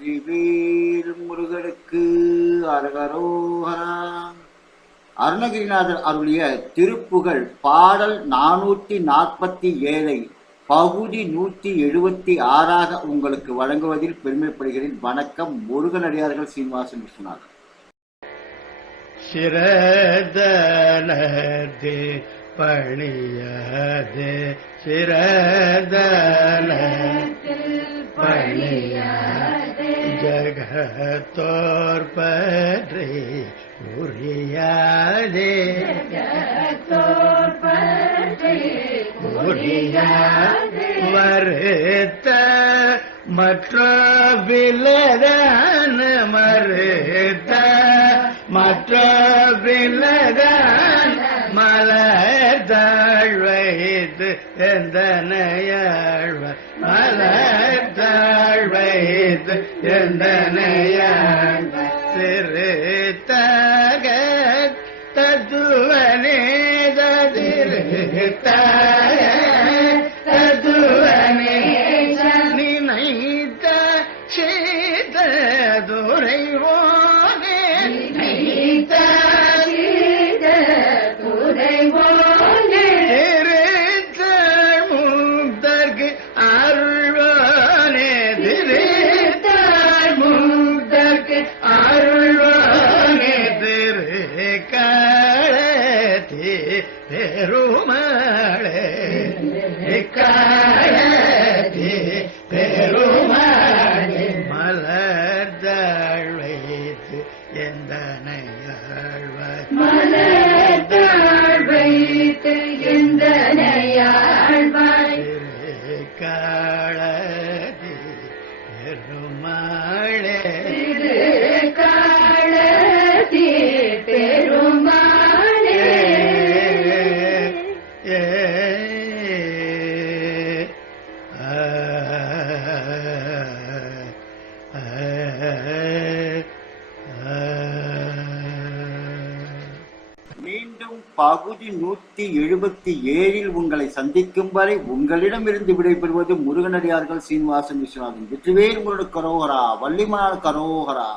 வெற்றிவேல் முருகனுக்கு அரகரோகரா. அருணகிரிநாதர் அருளிய திருப்புகழ் பாடல் 447 பகுதி 176 உங்களுக்கு வழங்குவதில் பெருமைப்படுகிறேன். வணக்கம். முருகனடியார்கள் சீனிவாசன் விஸ்வநாதன். சிறதனது பணியது சிறதனது பணியது ஜகத்தோர் பற்றி உரியாதே உரியாதே வருத்த மற்ற விலதான மறுத்த மற்ற விலதான் மலர்தாழ் வைத்து எந்தனையாழ்வ மலர்தாழ் வைத்து எந்தனையாழ்வ திருத்தக தத்துவனே திருத்தக தத்துவனே நினைத்த சீத துரைவோனே நினைத்த பெருமாளே காளதி பெருமாளே மலர்தாழ் வைத்து எந்தனையாழ்வாய் மலர்தாழ் வைத்து எந்தனையாழ்வாய் காளதி பெருமாளே காளதி பெருமாளே. மீண்டும் பகுதி 177 உங்களை சந்திக்கும் வரை உங்களிடமிருந்து விடைபெறுவது முருகனடியார்கள் சீனிவாசன் விஸ்வநாதன். வெற்றிவேல் முருகனுக்கு கரோகரா. வள்ளிமனார் கரோகரா.